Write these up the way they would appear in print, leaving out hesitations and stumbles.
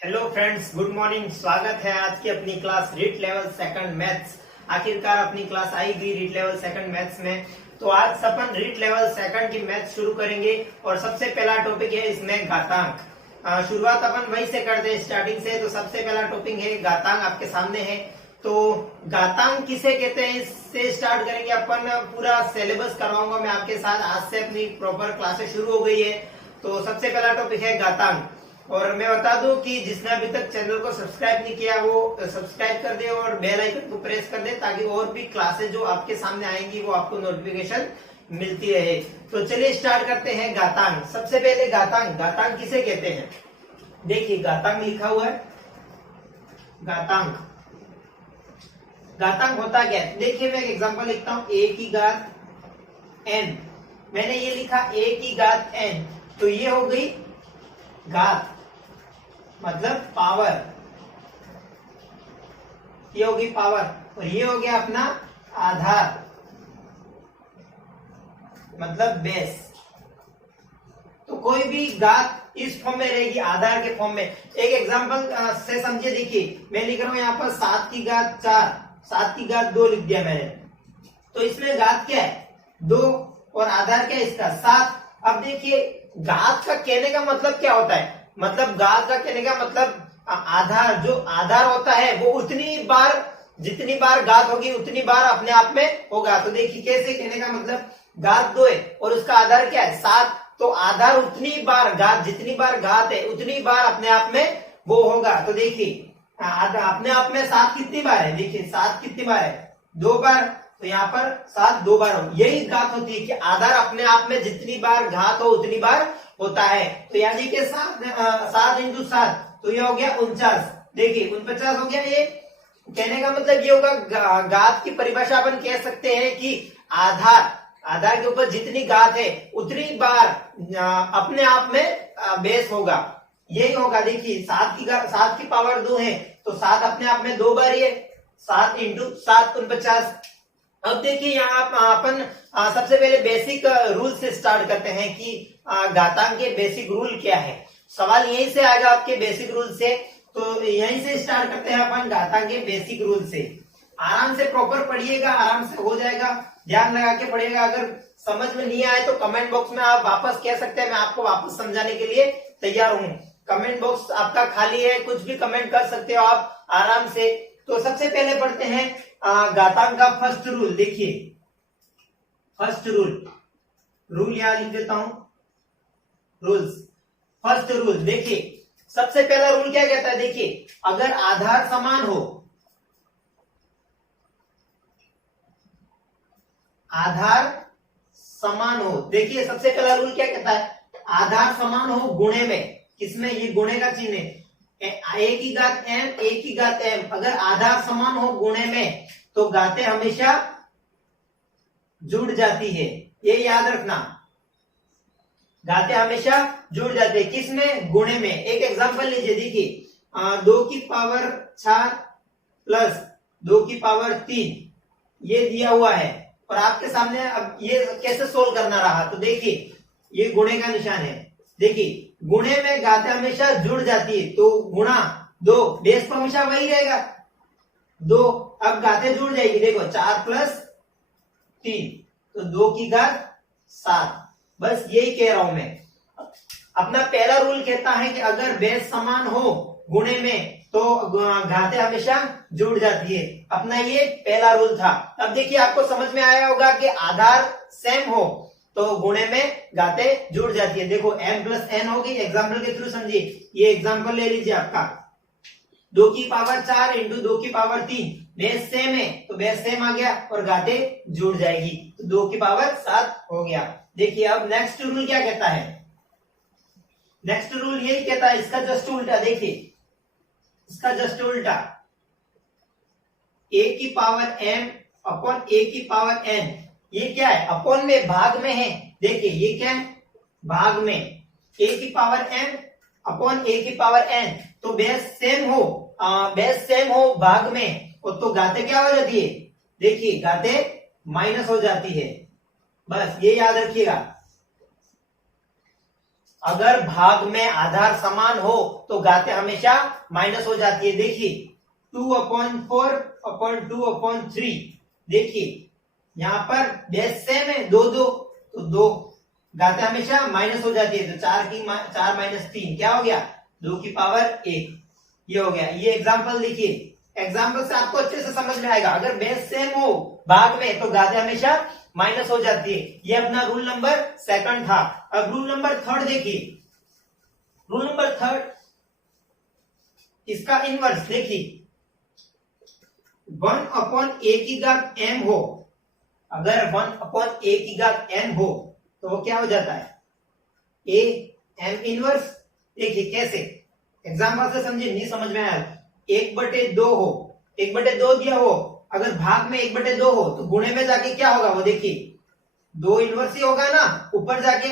Hello friends, good morning. स्वागत है आज की अपनी class read level second maths. आखिरकार अपनी क्लास आई भी रीड लेवल सेकंड मैथ्स में। तो आज अपन रीड लेवल सेकंड की मैथ्स शुरू करेंगे और सबसे पहला टॉपिक है इसमें घातांक। शुरुआत अपन वहीं से करते हैं, स्टार्टिंग से। तो सबसे पहला टॉपिक है घातांक, आपके सामने है। तो घातांक किसे कहते हैं, इससे स्टार्ट करेंगे अपन। पूरा सिलेबस करवाऊंगा मैं आपके साथ। आज से अपनी प्रॉपर क्लासेस शुरू हो गई है। तो सबसे पहला टॉपिक है घातांक। और मैं बता दूं कि जिसने अभी तक चैनल को सब्सक्राइब नहीं किया वो सब्सक्राइब कर दे और बेल आइकन को प्रेस कर दे, ताकि और भी क्लासेस जो आपके सामने आएंगी वो आपको नोटिफिकेशन मिलती रहे। तो चलिए स्टार्ट करते हैं घातांक। सबसे पहले घातांक किसे कहते हैं। देखिए घातांक लिखा हुआ है। घातांक होता क्या है, देखिए मैं एक एग्जांपल लिखता हूं। a की घात n, मैंने ये लिखा a की घात n, तो ये हो गई घात, मतलब पावर। ये होगी पावर और ये हो गया अपना आधार, मतलब बेस। तो कोई भी घात इस फॉर्म में रहेगी, आधार के फॉर्म में। एक एग्जांपल से समझिए। देखिए मैं लिख रहा हूं यहाँ पर 7 की घात 4, 7 की घात 2 लिख दिया मैंने। तो इसमें घात क्या है, 2, और आधार क्या है इसका, 7। अब देखिए घात का कहने का मतलब क्या होता है, मतलब घात का कहने का मतलब आधार, जो आधार होता है वो उतनी बार, जितनी बार घात होगी उतनी बार अपने आप में होगा। तो देखिए कैसे कहने का मतलब, घात 2 है और उसका आधार क्या है 7, तो आधार उतनी बार घात, जितनी बार घात है उतनी बार अपने आप में वो होगा। तो देखिए अपने आप में 7 कितनी बार है, देखिए 7 कितनी बार है, 2 बार। तो यहाँ पर 7 2 बार हो, यही घात होती है कि आधार अपने आप में जितनी बार घात हो उतनी बार होता है। तो यानी कि 7 इंटू 7, तो ये हो गया 49। देखिए 49 हो गया। ये कहने का मतलब ये होगा, घात की परिभाषा अपन कह सकते हैं कि आधार के ऊपर जितनी घात है उतनी बार अपने आप में बेस होगा, यही होगा। देखिए 7 की पावर 2 है, तो 7 अपने आप में 2 बार ही है, 7 इंटू 7 49। अब देखिए यहाँ अपन सबसे पहले बेसिक रूल से स्टार्ट करते हैं कि घातांक के बेसिक रूल क्या है। सवाल यहीं से आएगा आपके बेसिक रूल से। तो यहीं से स्टार्ट करते हैं अपन घातांक के बेसिक रूल से। आराम से प्रॉपर पढ़िएगा, आराम से हो जाएगा, ध्यान लगा के पढ़िएगा। अगर समझ में नहीं आए तो कमेंट बॉक्स में आप वापस कह सकते हैं, मैं आपको वापस समझाने के लिए तैयार हूँ। कमेंट बॉक्स आपका खाली है, कुछ भी कमेंट कर सकते हो आप आराम से। तो सबसे पहले पढ़ते हैं घातांक का फर्स्ट रूल। देखिए फर्स्ट रूल यहां लिख देता हूं, रूल्स। फर्स्ट रूल देखिए, सबसे पहला रूल क्या कहता है, देखिए अगर आधार समान हो, देखिए सबसे पहला रूल क्या कहता है, आधार समान हो गुणे में। किसमें, ये गुणे का चिन्ह है, a की घात m, a की घात m। अगर आधार समान हो गुणे में तो घातें हमेशा जुड़ जाती है, ये याद रखना। घातें हमेशा जुड़ जाती है किसमें, गुणे में। एक एग्जांपल लीजिए। देखिए 2 की पावर 4 प्लस 2 की पावर 3 ये दिया हुआ है, और आपके सामने अब ये कैसे सोल्व करना रहा। तो देखिए ये गुणे का निशान है। देखिए गुणे में घातें हमेशा जुड़ जाती है, तो गुणा 2, बेस तो हमेशा वही रहेगा 2। अब घातें जुड़ जाएगी, देखो 4 प्लस 3, तो 2 की घात 7। बस यही कह रहा हूं मैं। अपना पहला रूल कहता है कि अगर बेस समान हो गुणे में तो घातें हमेशा जुड़ जाती है। अपना ये पहला रूल था। अब देखिए आपको समझ में आया होगा कि आधार सेम हो तो गुणे में घातें जुड़ जाती है। देखो m प्लस n होगी, एग्जाम्पल के थ्रू समझिए। ये एग्जाम्पल ले लीजिए आपका, 2 की पावर 4 इंटू 2 की पावर 3, बेस सेम है तो बेस सेम आ गया और घातें जुड़ जाएगी, तो 2 की पावर 7 हो गया। देखिए अब नेक्स्ट रूल क्या कहता है, नेक्स्ट रूल यही कहता है, इसका जस्ट उल्टा। देखिए इसका जस्ट उल्टा, a की पावर m अपॉन a की पावर n। ये क्या है, अपॉन में, भाग में है। देखिए ये क्या है, भाग में, a की पावर m अपॉन a की पावर n। तो बेस सेम हो भाग में, तो घातें क्या हो जाती है, देखिए घातें माइनस हो जाती है। बस ये याद रखिएगा। अगर भाग में आधार समान हो तो घातें हमेशा माइनस हो जाती है। देखिए 2/4/2/3, देखिए यहां पर बेस सेम है, दो दो, तो दो घातें हमेशा माइनस हो जाती है। तो 4 माइनस 3 क्या हो गया, 2 की पावर 1, ये हो गया। ये एग्जाम्पल देखिए, एग्जाम्पल से आपको अच्छे से समझ में आएगा। अगर बेस सेम हो भाग में तो घातें हमेशा माइनस हो जाती है। ये अपना रूल नंबर सेकंड था। अब रूल नंबर थर्ड देखिए, रूल नंबर थर्ड, इसका इनवर्स देखिए, 1/a हो, अगर 1/a हो तो वो क्या हो जाता है, a m इनवर्स। देखिए कैसे, एग्जाम्पल से समझिए, नहीं समझ में आया, 1/2 हो, 1/2 दिया हो, अगर भाग में 1/2 हो तो गुणे में जाके क्या होगा, वो देखिए 2 इनवर्स ही होगा ना, ऊपर जाके,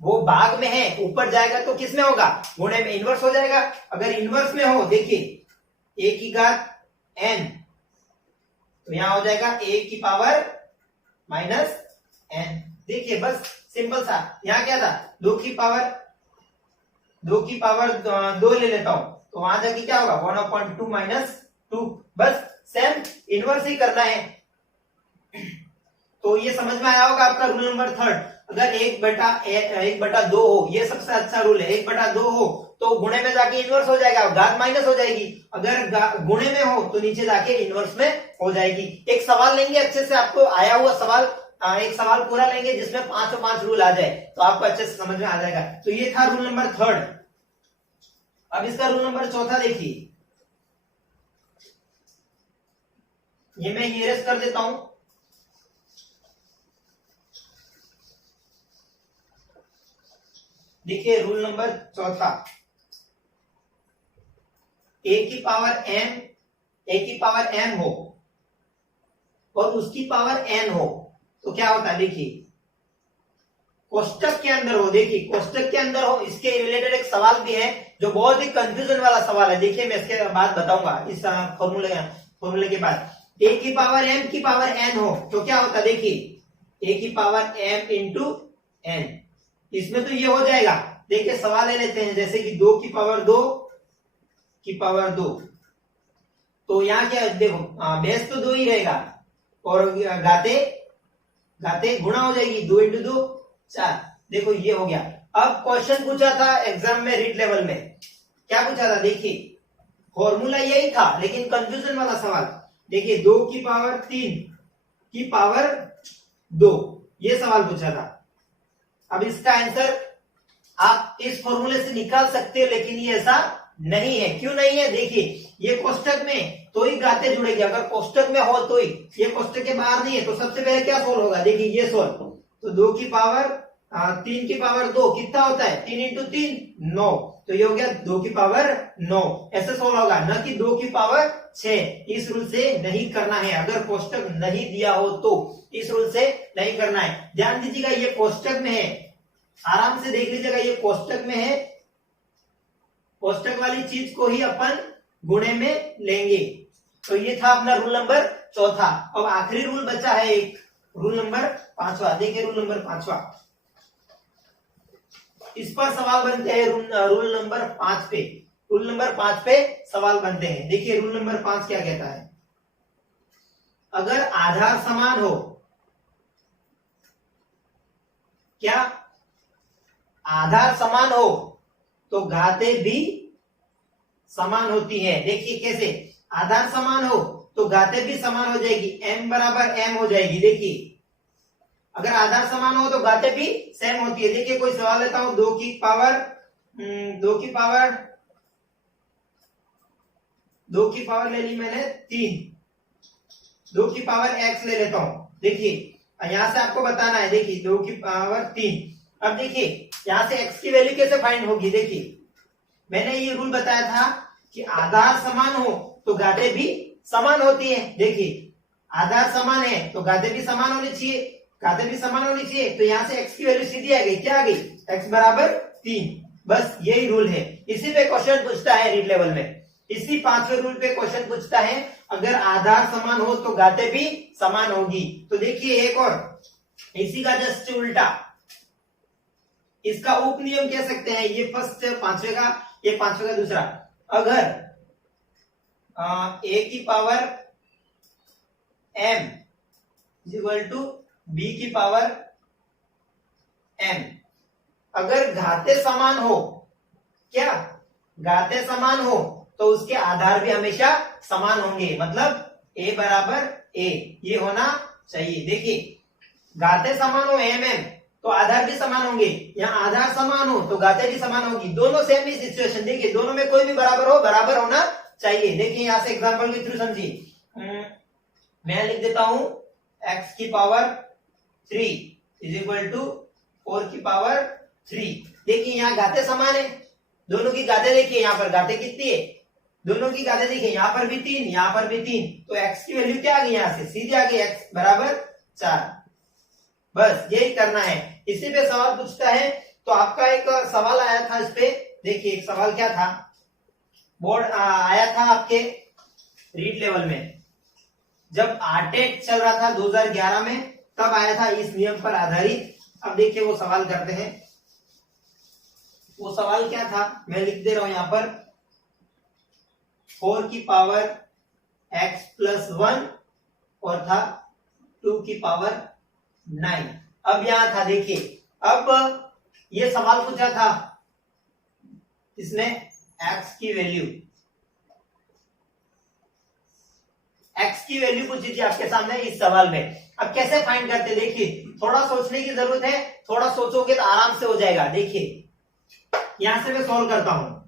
वो भाग में है, ऊपर जाएगा तो किस में होगा, गुणे में, इनवर्स हो जाएगा। अगर इनवर्स में हो, देखिए a⁴n, तो यहां हो जाएगा a⁻⁻n। देखिए बस सिंपल सा, यहां क्या था, 2 की पावर 2 ले लेता हूं, तो वहां जाके क्या होगा, 1/2 - 2, बस सेम इनवर्स ही करना है। तो ये समझ में आया होगा आपका रूल नंबर थर्ड। अगर 1/2 हो, ये सबसे अच्छा रूल है, 1/2 हो तो गुणे में जाके इनवर्स हो जाएगा, घात माइनस हो जाएगी। अगर गुणे में हो तो नीचे जाके इनवर्स में हो जाएगी। एक सवाल लेंगे अच्छे से, आपको आया हुआ सवाल, एक सवाल पूरा लेंगे जिसमें 5 रूल आ जाए, तो आपको अच्छे से समझ में आ जाएगा। तो ये था रूल नंबर थर्ड। अब इसका रूल नंबर चौथा देखिए, ये मैं इरेज कर देता हूं। देखिए रूल नंबर चौथा, a⁻m हो और उसकी पावर n हो तो क्या होता है, देखिए कोष्टक के अंदर हो, देखिए कोष्टक के अंदर हो, इसके रिलेटेड एक सवाल भी है जो बहुत ही कंफ्यूजन वाला सवाल है। देखिए मैं इसके बाद बताऊंगा, इस फॉर्मूले के बाद। a⁻m की पावर n हो तो क्या होता है, देखिए a⁻m × n, इसमें तो ये हो जाएगा। देखिए सवाल ले लेते हैं, जैसे कि 2 की पावर 2, तो यहाँ क्या है, देखो बेस तो 2 ही रहेगा और घाते गुणा हो जाएगी, 2 × 2 4। देखो ये हो गया। अब क्वेश्चन पूछा था एग्जाम में, रीट लेवल में क्या पूछा था, देखिए फॉर्मूला यही था लेकिन कंफ्यूजन वाला सवाल। देखिए 2 की पावर 3 की पावर 2, ये सवाल पूछा था। अब इसका आंसर आप इस फॉर्मूले से निकाल सकते हो, लेकिन ये ऐसा नहीं है। क्यों नहीं है, देखिए ये कोष्टक में तो ही घाते जुड़ेगी, अगर कोष्टक में हो तो ही, ये कोष्टक के बाहर नहीं है। तो सबसे पहले क्या सोल्व होगा, देखिए ये सोल्व, तो 2 की पावर 3 की पावर 2 कितना होता है, 3 × 3 9, तो ये हो गया 2 की पावर 9। ऐसे सोल्व होगा, न कि 2 की पावर 6। इस रूल से नहीं करना है, अगर कोष्टक नहीं दिया हो तो इस रूल से नहीं करना है। ध्यान दीजिएगा, ये कोष्टक में है, आराम से देख लीजिएगा, ये कोष्टक में है, कोष्टक वाली चीज को ही अपन गुणे में लेंगे। तो ये था अपना रूल नंबर चौथा। अब आखिरी रूल बचा है एक, रूल नंबर 5वां। देखिए रूल नंबर 5वां, इस पर सवाल बनते हैं रूल नंबर 5 पे। रूल नंबर 5 पे सवाल बनते हैं। देखिए रूल नंबर 5 क्या कहता है, अगर आधार समान हो, क्या आधार समान हो तो घातें भी समान होती है। देखिए कैसे, आधार समान हो तो घातें भी समान हो जाएगी, m = m हो जाएगी। देखिए अगर आधार समान हो तो घातें भी सेम होती है। देखिए कोई सवाल लेता हूं, 2 की पावर ले ली मैंने 3, 2 की पावर x ले लेता हूं। देखिए यहां से आपको बताना है, देखिए 2 की पावर 3। अब देखिए यहां से x की वैल्यू कैसे फाइंड होगी, देखिए मैंने ये रूल बताया था कि आधार समान हो तो घातें भी समान होती है। देखिए आधार समान है तो घातें भी समान होनी चाहिए, तो यहां से x की वैल्यू सीधी आ गई, क्या आ गई, x = 3। बस यही रूल है। इसी पे क्वेश्चन पूछता है रीट लेवल में, इसी 5वें रूल पे क्वेश्चन पूछता है, अगर आधार समान हो तो घातें भी समान होगी। तो देखिए एक और, इसी का जस्ट उल्टा, इसका उप नियम कह सकते हैं, ये फर्स्ट पांचवे का, ये पांचवे का दूसरा। अगर a की power m is equal to b की पावर m, अगर घाते समान हो, क्या घाते समान हो, तो उसके आधार भी हमेशा समान होंगे, मतलब a बराबर a, ये होना चाहिए। देखिए घाते समान हो एम एम तो आधार भी समान होंगे, यहाँ आधार समान हो तो घाते भी समान होगी, दोनों सेम ही सिचुएशन। देखिए दोनों में कोई भी बराबर हो, बराबर होना चाहिए। देखिए यहां से एग्जांपल के थ्रू समझिए, मैं लिख देता हूं x की पावर 3 इज इक्वल टू 4 की पावर 3। देखिए यहाँ घाते समान है, दोनों की घाते देखिए, यहाँ पर घाते कितनी है, दोनों की घाते देखिए, यहाँ पर भी 3, यहाँ पर भी 3, तो x की वैल्यू क्या आ गई, यहाँ से सीधे आ गई x बराबर 4। बस यही करना है। इसी पे सवाल पूछता है, तो आपका एक सवाल आया था इस पे, देखिए एक सवाल क्या था, बोर्ड आया था आपके रीड लेवल में, जब आरटेट चल रहा था 2011 में, तब आया था इस नियम पर आधारित। अब देखिए वो सवाल करते हैं, वो सवाल क्या था, मैं लिख दे रहा हूं यहां पर, 4 की पावर x प्लस 1 और था 2 की पावर 9। अब यहां था, देखिए अब ये सवाल पूछा था, इसमें x की वैल्यू पूछी थी आपके सामने इस सवाल में। अब कैसे फाइंड करते, देखिए थोड़ा सोचने की जरूरत है, थोड़ा सोचोगे तो आराम से हो जाएगा। देखिए यहां से मैं सॉल्व करता हूं,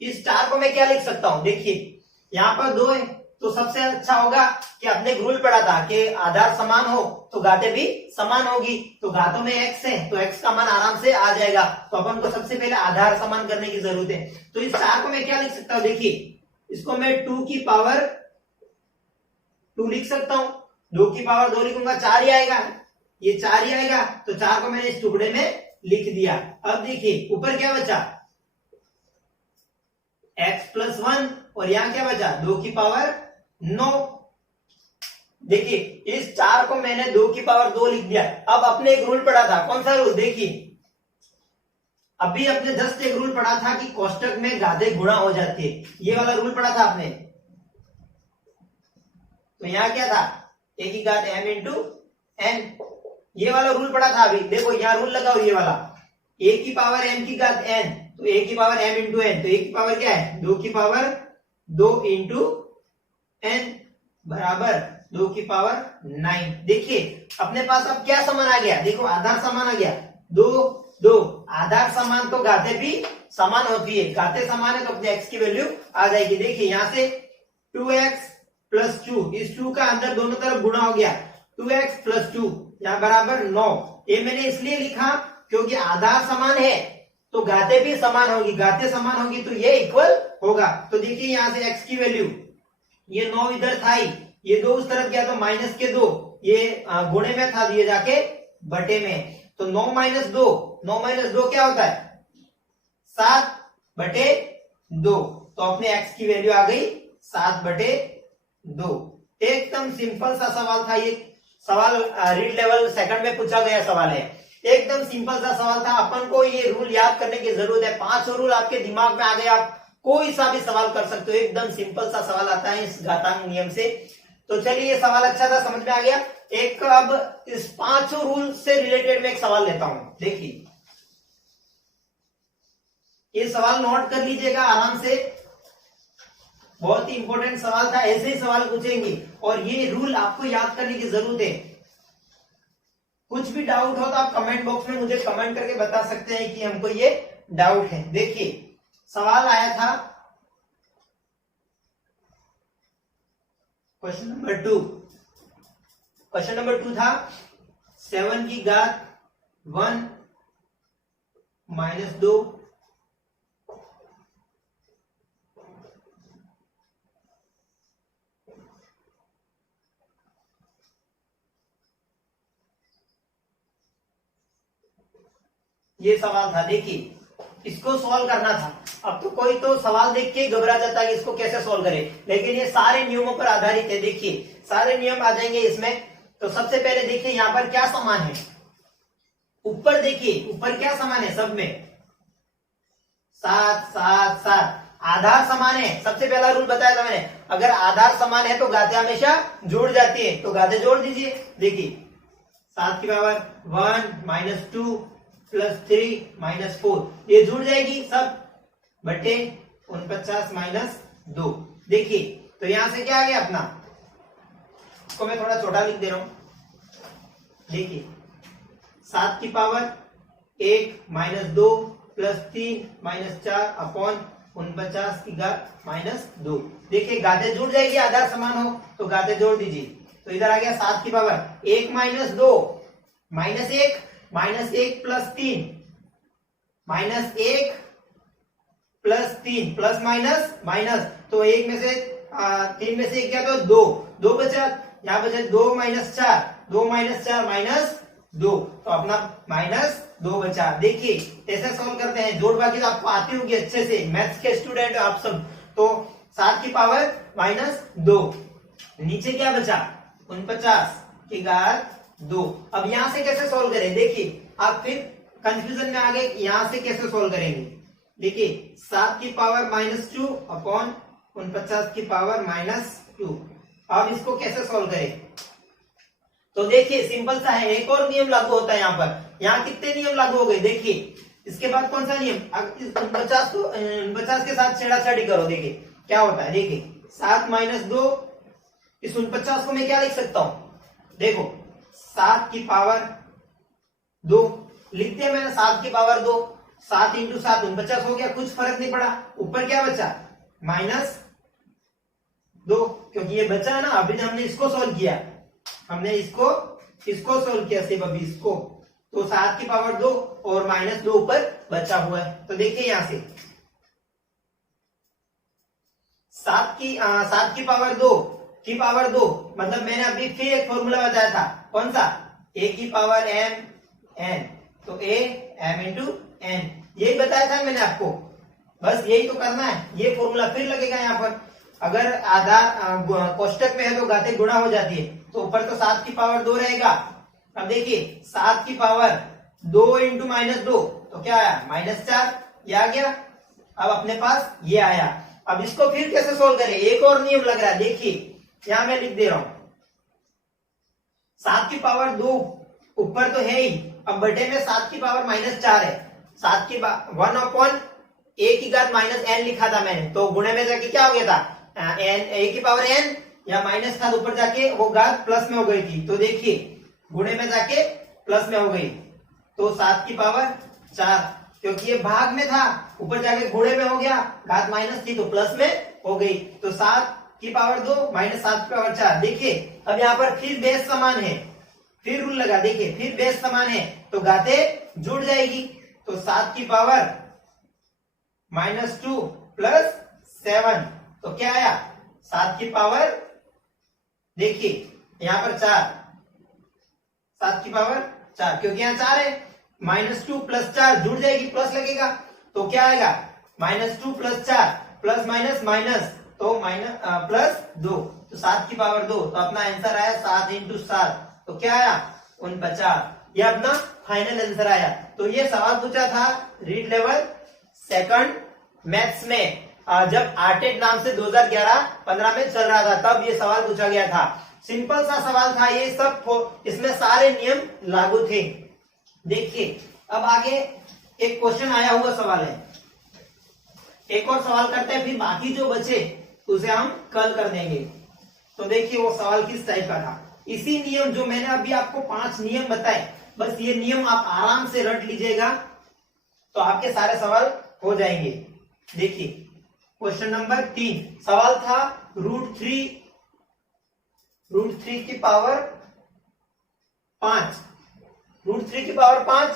इस स्टार को मैं क्या लिख सकता हूं, देखिए यहां पर 2 है, तो सबसे अच्छा होगा कि आपने एक रूल पढ़ा था कि आधार समान हो तो घातें भी समान होगी, तो घातों में x है तो x का मान आराम से आ जाएगा, तो अपन को सबसे पहले आधार समान करने की जरूरत है। तो इस 4 को मैं क्या लिख सकता हूं, देखिए इसको मैं 2 की पावर 2 लिख सकता हूं, 2 की पावर 2 लिखूंगा 4 ही आएगा, ये 4 ही आएगा, तो 4 को मैंने इस टुकड़े में लिख दिया। अब देखिए ऊपर क्या बचा, x प्लस 1 और यहां क्या बचा, 2 की पावर 9। देखिए इस 4 को मैंने 2 की पावर 2 लिख दिया। अब अपने एक रूल पढ़ा था, कौन सा रूल, देखिए अभी अपने 10 से एक रूल पढ़ा था कि कोष्टक में घाते गुणा हो जाती है, ये वाला रूल पढ़ा था आपने। तो यहां क्या था, a की घात m इंटू n, ये वाला रूल पढ़ा था अभी। देखो यहाँ रूल लगाओ, ये वाला a की पावर m की घात n, तो a की पावर m इंटू n, तो a की पावर क्या है, 2 की पावर 2 इंटू n बराबर 2 की पावर 9। देखिए अपने पास अब क्या समान आ गया, देखो आधार समान आ गया, 2 2 आधार समान तो घाते भी समान होती है, घाते समान है तो अपने x की वैल्यू आ जाएगी। देखिए यहां से 2x प्लस 2, इस 2 का अंदर दोनों तरफ गुणा हो गया, 2x प्लस 2 यहाँ बराबर 9। ये मैंने इसलिए लिखा क्योंकि आधार समान है तो घाते भी समान होगी, घाते समान होगी तो ये इक्वल होगा। तो देखिए यहां से x की वैल्यू, ये 9 इधर था ही, ये 2 उस तरफ गया तो माइनस के 2, ये गुणे में था, ये जाके बटे में, तो 9 माइनस 2, 9 माइनस 2 क्या होता है, 7 बटे 2, तो अपने x की वैल्यू आ गई 7 बटे 2। एकदम सिंपल सा सवाल था ये, सवाल रीड लेवल सेकंड में पूछा गया सवाल है, एकदम सिंपल सा सवाल था। अपन को ये रूल याद करने की जरूरत है, 5 रूल आपके दिमाग में आ गए, आप कोई सा भी सवाल कर सकते हो, एकदम सिंपल सा सवाल आता है इस घातांक नियम से। तो चलिए ये सवाल अच्छा था, समझ में आ गया। एक अब इस 5 रूल से रिलेटेड में एक सवाल लेता हूं, देखिए ये सवाल नोट कर लीजिएगा आराम से, बहुत ही इंपॉर्टेंट सवाल था, ऐसे ही सवाल पूछेंगे और ये रूल आपको याद करने की जरूरत है। कुछ भी डाउट हो तो आप कमेंट बॉक्स में मुझे कमेंट करके बता सकते हैं कि हमको ये डाउट है। देखिए सवाल आया था क्वेश्चन नंबर 2, क्वेश्चन नंबर 2 था 7 की घात 1 माइनस 2 ये सवाल था। देखिए इसको सॉल्व करना था, अब तो कोई तो सवाल देख के घबरा जाता है कि इसको कैसे सॉल्व करें, लेकिन ये सारे नियमों पर आधारित है। देखिए सारे नियम आ जाएंगे इसमें, तो सबसे पहले देखिए यहाँ पर क्या समान है, ऊपर देखिए ऊपर क्या समान है सब में, 7 7 7, आधार समान है। सबसे पहला रूल बताया था मैंने, अगर आधार समान है तो गाते हमेशा जुड़ जाती है, तो गाते जोड़ दीजिए। देखिए 7 की पावर 1 माइनस 2 प्लस 3 माइनस 4, ये जुड़ जाएगी सब बटे 49 माइनस 2। देखिए तो यहां से क्या आ गया अपना, इसको मैं थोड़ा छोटा लिख दे रहा हूं। देखिए 7 की power 1 minus 2 plus 3 minus 4 upon 49 की घात माइनस 2। देखिए गाते जुड़ जाएगी, आधार समान हो तो गाते जोड़ दीजिए। तो इधर आ गया 7 की power 1 minus 2 minus 1 plus 3 minus 1 plus 3 plus minus minus, तो 1 में से 3 में से 1 क्या, तो 2 2 बचा, यहाँ बचा 2 माइनस 4 2 माइनस 4 माइनस 2, तो अपना माइनस 2 बचा। देखिए ऐसे सॉल्व करते हैं, जोड़ बाकी तो आपको आती होगी अच्छे से, मैथ्स के स्टूडेंट आप सब। तो 7 की पावर माइनस 2, नीचे क्या बचा 49 की घात 2। अब यहां से कैसे सॉल्व करें, देखिए आप फिर कंफ्यूजन में आ गए, यहां से कैसे सॉल्व करेंगे। देखिए 7 की पावर माइनस 2 अपॉन 49 की पावर माइनस 2, अब इसको कैसे सॉल्व करें। तो देखिए सिंपल सा है, एक और नियम लागू होता है यहाँ पर। यहाँ कितने नियम लागू हो गए, देखिए इसके बाद कौन सा नियम, 49 के साथ छेड़ाछाड़ी करो, देखिए क्या होता है। देखिए 7 माइनस 2, इस 49 को मैं क्या लिख सकता हूं, देखो 7 की पावर 2 लिख दिया मैंने, 7 की पावर 2, 7 इंटू 7 49 हो गया, कुछ फर्क नहीं पड़ा। ऊपर क्या बचा माइनस 2, क्योंकि ये बचा है ना, अभी हमने इसको सोल्व किया, हमने इसको सोल्व किया सिर्फ अभी इसको, तो 7 की पावर 2 और माइनस 2 ऊपर बचा हुआ है। तो देखिए यहां से 7 की पावर 2 मतलब मैंने अभी फिर एक फॉर्मूला बताया था, कौन सा, a की पावर m n, तो a m इंटू n, यही बताया था मैंने आपको, बस यही तो करना है। ये फॉर्मूला फिर लगेगा यहाँ पर, अगर आधार कोष्टक में है तो घाते गुणा हो जाती है, तो ऊपर तो 7 की पावर 2 रहेगा। अब देखिए 7 की पावर 2 इंटू माइनस 2, तो क्या आया माइनस 4, ये आ गया। अब अपने पास ये आया, अब इसको फिर कैसे सोल्व करें, एक और नियम लग रहा है। देखिए यहां मैं लिख दे रहा हूं, 7 की पावर 2 ऊपर तो है ही, अब बटे में 7 की पावर माइनस 4 है, 7 की 1 अपॉन a की घात माइनस n लिखा था मैंने, तो गुणे में जाके क्या हो गया था, a की पावर n या माइनस था, ऊपर जाके वो घात प्लस में हो गई थी, तो देखिए गुणे में जाके प्लस में हो गई, तो 7 की पावर 4, क्योंकि ये भाग में था, ऊपर जाके गुणे में हो गया, घात माइनस थी तो प्लस में हो गई, तो 7 की पावर 2 माइनस 7 की पावर 4। देखिए अब यहाँ पर फिर बेस समान है, फिर रूल लगा, देखिए फिर बेस समान है तो घाते जुड़ जाएगी, तो 7 की पावर माइनस 2 प्लस 7, तो क्या आया 7 की पावर, देखिए यहां पर 4, 7 की पावर 4, क्योंकि यहाँ 4 है, माइनस 2 प्लस 4 जुड़ जाएगी, प्लस लगेगा, तो क्या आएगा minus 2 plus 4 plus minus minus, तो माइनस प्लस 2, तो 7 की पावर 2, तो अपना आंसर आया 7 इंटू 7, तो क्या आया 49, ये अपना फाइनल आंसर आया। तो ये सवाल पूछा था रीड लेवल सेकंड मैथ्स में, जब आर्टेड नाम से 2011-15 में चल रहा था, तब ये सवाल पूछा गया था। सिंपल सा सवाल था ये सब, इसमें सारे नियम लागू थे। देखिए अब आगे एक क्वेश्चन आया हुआ सवाल है, एक और सवाल करते हैं, फिर बाकी जो बचे उसे हम कल कर देंगे। तो देखिए वो सवाल किस टाइप का था, इसी नियम जो मैंने अभी आपको 5 नियम बताए, बस ये नियम आप आराम से रट लीजिएगा तो आपके सारे सवाल हो जाएंगे। देखिए क्वेश्चन नंबर 3, सवाल था √3 की पावर 5, √3 की पावर 5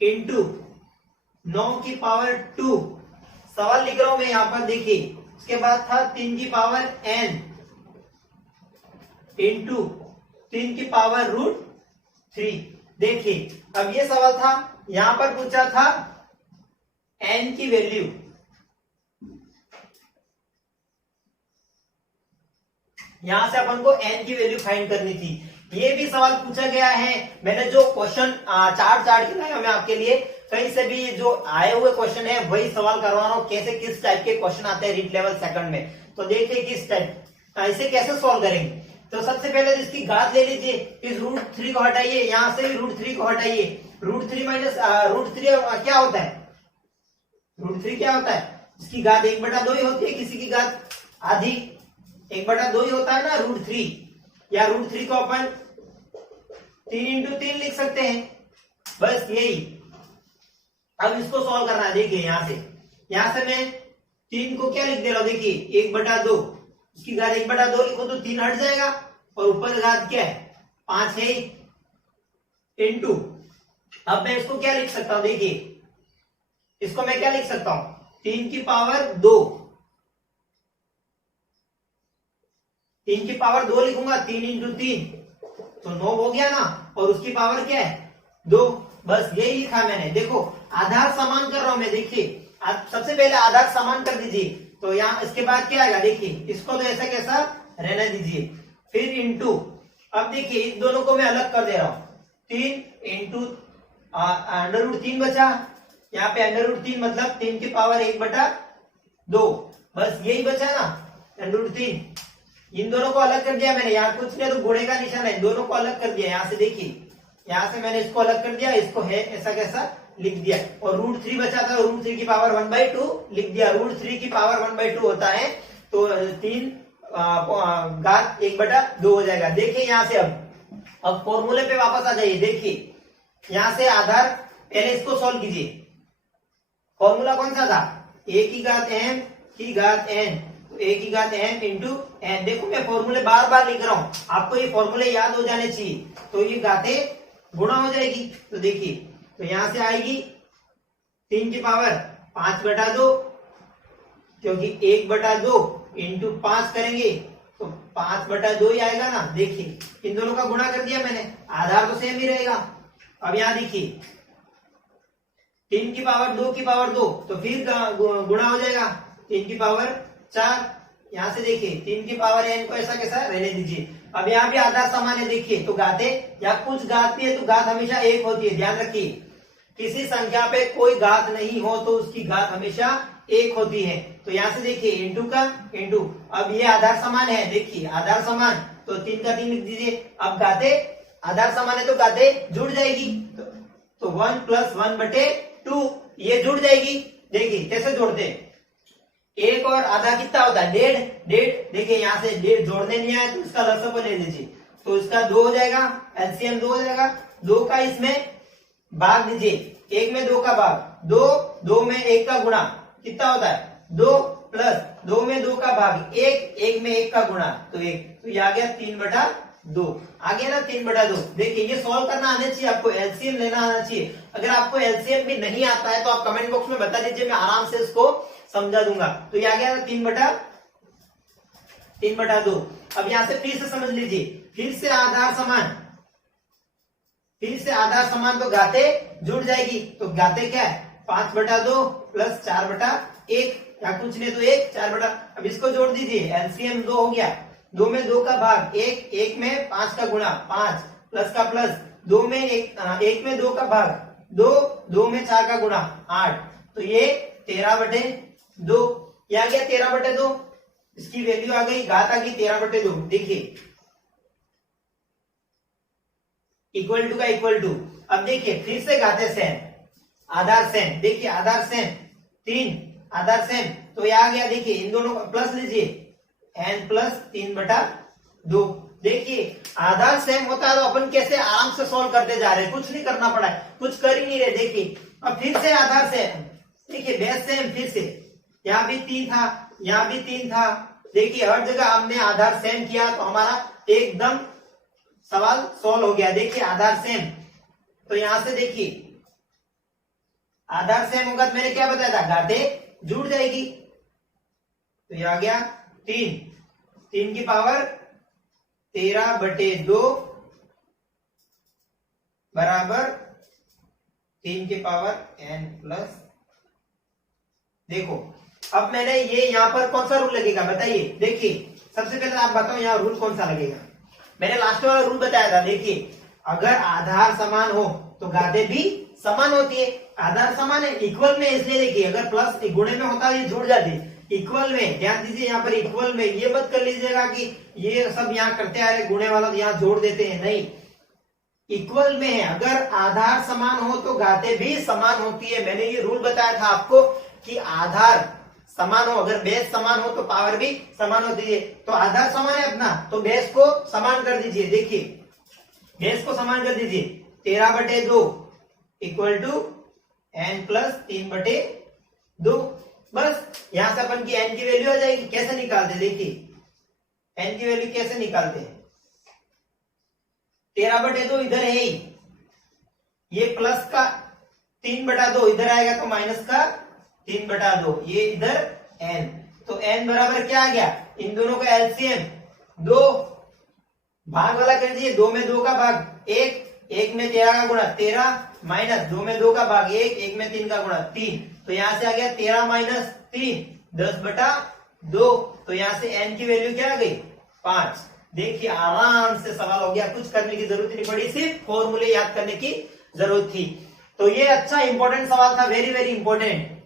इंटू 9 की पावर 2, सवाल लिख रहा हूं मैं यहां पर, देखिए उसके बाद था 3 की पावर n इंटू 3 की पावर √3। देखिए अब ये सवाल था, यहां पर पूछा था n की वैल्यू, यहां से अपन को n की वैल्यू फाइंड करनी थी, ये भी सवाल पूछा गया है। मैंने जो क्वेश्चन चार्ट के लाया मैं आपके लिए, कहीं से भी जो आए हुए क्वेश्चन है वही सवाल करवा रहा हूँ। कैसे किस टाइप के क्वेश्चन आते हैं रीड लेवल सेकंड में, तो देखिए किस टाइप इसे कैसे सॉल्व करेंगे। तो सबसे पहले इसकी घात ले लीजिए, इस √3 को हटाइए, यहां से √3 को हटाइए। √3 माइनस √3 क्या होता है, √3 क्या होता है, इसकी घात 1/2 ही होती है, किसी की घात आधी 1/2 ही होता है ना √3, या √3 को अपन 3 × 3 लिख सकते हैं, बस यही। अब इसको सॉल्व करना है। देखिए यहां से मैं 3 को क्या लिख दे रहा हूं, देखिए 1/2, उसकी घात 1/2 लिखो तो 3 हट जाएगा, और ऊपर घात क्या है 5 है इंटू। अब मैं इसको क्या लिख सकता हूं, देखिए इसको मैं क्या लिख सकता हूं, 3 की पावर 2, 3 की पावर 2 लिखूंगा, 3 × 3 तो 9 हो गया ना, और उसकी पावर क्या है 2, बस यही लिखा मैंने। देखो आधार समान कर रहा हूं मैं, देखिए सबसे पहले आधार समान कर दीजिए, तो यहाँ इसके बाद क्या आएगा, देखिए इसको तो ऐसा कैसा रहने दीजिए, फिर इंटू। अब देखिए इस दोनों को मैं अलग कर दे रहा हूं, 3 इंटू √3 बचा, यहाँ पे √3 मतलब 3 की पावर 1/2, बस यही बचा ना √3। इन दोनों को अलग कर दिया मैंने, यहाँ कुछ नहीं तो गुणे का निशान है, दोनों को अलग कर दिया। यहाँ से देखिए, यहाँ से मैंने इसको अलग कर दिया, इसको है ऐसा कैसा लिख दिया, और √3 बचा था, √3 की पावर 1/2 लिख दिया। √3 की पावर 1/2 होता है, तो 3 घात 1/2 हो जाएगा। देखिए यहाँ से अब फॉर्मूले पे वापस आ जाइए। देखिए यहाँ से आधार, पहले इसको सॉल्व कीजिए। फॉर्मूला कौन सा था, a की घात m की घात n, तो a की घात m इंटू n। देखो मैं फॉर्मूले बार बार लिख रहा हूं, आपको ये फॉर्मूले याद हो जाने चाहिए, तो ये घातें गुणा हो जाएगी। तो देखिए, तो यहां से आएगी 3 की पावर 5/2, क्योंकि 1/2 इंटू 5 करेंगे तो 5/2 ही आएगा ना। देखिए इन दोनों का गुणा कर दिया मैंने, आधार तो सेम ही रहेगा। अब यहां देखिए 3 की पावर 2 की पावर 2, तो फिर गुणा हो जाएगा, 3 की पावर 4। यहां से देखिए 3 की पावर n को ऐसा कैसा रहने दीजिए। अब यहाँ भी आधार समान है, देखिए तो घातें या कुछ घात भी है तो घात हमेशा 1 होती है, ध्यान रखिए। किसी संख्या पे कोई घात नहीं हो तो उसकी घात हमेशा 1 होती है। तो यहाँ से देखिए इंटू का इंटू, अब ये आधार समान है, देखिए आधार समान, तो 3 का 3 लिख दीजिए। अब घातें आधार समान है तो घातें जुड़ जाएगी, तो 1 + 1/2 ये जुड़ जाएगी। देखिए कैसे जोड़ते हैं, 1 और आधा कितना होता है 1.5। देखिए यहाँ से 1.5 जोड़ने नहीं आया तो इसका लसअप ले लीजिए, तो इसका 2 हो जाएगा, एलसीएम 2 हो जाएगा। 2 का इसमें भाग दीजिए, 1 में 2 का भाग 2, 2 में 1 का गुणा कितना होता है 2, प्लस 2 में 2 का भाग 1, 1 में 1 का गुणा तो 1, तो ये आ गया 3/2, आ गया ना 3/2। देखिए ये सॉल्व करना आना चाहिए आपको, एलसीएम लेना आना चाहिए। अगर आपको एलसीएम भी नहीं आता है तो आप कमेंट बॉक्स में बता दीजिए, मैं आराम से इसको समझा दूंगा। तो ये आ गया 3/2। अब यहां से फिर से समझ लीजिए, फिर से आधार समान तो घातें जुड़ जाएगी। तो घातें क्या है 5/2 प्लस 4/1, या कुछ नहीं तो 1 4/। अब इसको जोड़ दीजिए, एलसीएम 2 हो गया, 2 में 2 का भाग 1, 1 में 5 का गुणा 5, प्लस का प्लस, 2 में 1 में 2 का भाग 2, 2 में 4 का गुणा 8, तो ये 13/2, ये आ गया 13/2। इसकी वैल्यू आ गई, घात आ गई 13/2। देखिए इक्वल टू का इक्वल टू। अब देखिए फिर से घाते सेम, आधार सेम, देखिए आधार सेम 3, आधार सेम, तो ये आ गया। देखिए इन दोनों का प्लस लीजिए, n + 3/2। देखिए आधार सेम होता है तो अपन कैसे आराम से सॉल्व करते जा रहे हैं, कुछ नहीं करना पड़ा है, कुछ कर ही नहीं रहे। देखिए अब फिर से आधार सेम, देखिए बेस सेम, फिर से यहाँ भी 3 था, यहाँ भी 3 था। देखिए हर जगह हमने आधार सेम किया तो हमारा एकदम सवाल सॉल्व हो गया। देखिए आधार सेम, तो यहां से देखिए आधार सेम होगा तो मैंने क्या बताया था, घातें जुड़ जाएगी। तो ये आ गया 3 की पावर 13/2 बराबर 3 की पावर n+। देखो अब मैंने ये यहां पर कौन सा रूल लगेगा बताइए। देखिए सबसे पहले आप बताओ यहाँ रूल कौन सा लगेगा, मैंने लास्ट वाला रूल बताया था, देखिए अगर आधार समान हो तो घातें भी समान होती है। आधार समान है, इक्वल में, इसलिए देखिए अगर प्लस गुणे में होता है ये जुड़ जाती, इक्वल में, ध्यान दीजिए यहाँ पर इक्वल में, ये मत कर लीजिएगा कि ये सब यहाँ करते आ रहे गुणे वाला तो यहाँ जोड़ देते हैं, नहीं, इक्वल में है। अगर आधार समान हो तो घातें भी समान होती है। मैंने ये रूल बताया था आपको कि आधार समान हो, अगर बेस समान हो तो पावर भी समान होती है। तो आधार समान है अपना, तो बेस को समान कर दीजिए, देखिए बेस को समान कर दीजिए, 13/2 इक्वल टू n प्लस 3/2। बस यहां से अपन की n की वैल्यू आ जाएगी। कैसे निकालते, देखिए n की वैल्यू कैसे निकालते हैं, 13/2 इधर है ही, ये प्लस का 3/2 इधर आएगा तो माइनस का 3/2, ये इधर n, तो n बराबर क्या आ गया, इन दोनों का एलसीएम 2, भाग वाला कर दीजिए, 2 में 2 का भाग 1, 1 में 13 का गुणा 13, माइनस 2 में 2 का भाग 1, 1 में 3 का गुणा 3, तो यहां से आ गया 13 माइनस 3 10/2, तो यहां से n की वैल्यू क्या आ गई 5। देखिए आराम से सवाल हो गया, कुछ करने की जरूरत नहीं पड़ी, सिर्फ फॉर्मूले याद करने की जरूरत थी। तो ये अच्छा इंपॉर्टेंट सवाल था, वेरी वेरी इंपॉर्टेंट।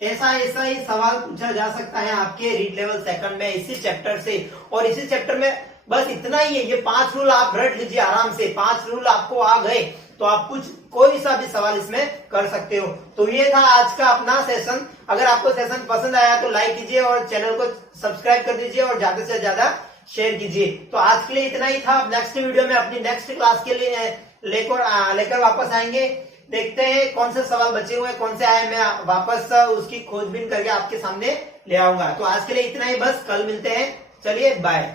ऐसा ही सवाल पूछा जा सकता है आपके रीड लेवल सेकंड में इसी चैप्टर से, और इसी चैप्टर में बस इतना ही है, ये 5 रूल आप रट लीजिए आराम से, 5 रूल आपको आ गए तो आप कुछ कोई सा भी सवाल इसमें कर सकते हो। तो ये था आज का अपना सेशन। अगर आपको सेशन पसंद आया तो लाइक कीजिए और चैनल को सब्सक्राइब कर दीजिए और ज्यादा से ज्यादा शेयर कीजिए। तो आज के लिए इतना ही था। नेक्स्ट वीडियो में अपनी नेक्स्ट क्लास के लिए लेकर वापस आएंगे। देखते हैं कौन से सवाल बचे हुए, कौन से आए, मैं वापस उसकी खोजबीन करके आपके सामने ले आऊंगा। तो आज के लिए इतना ही बस, कल मिलते हैं, चलिए बाय।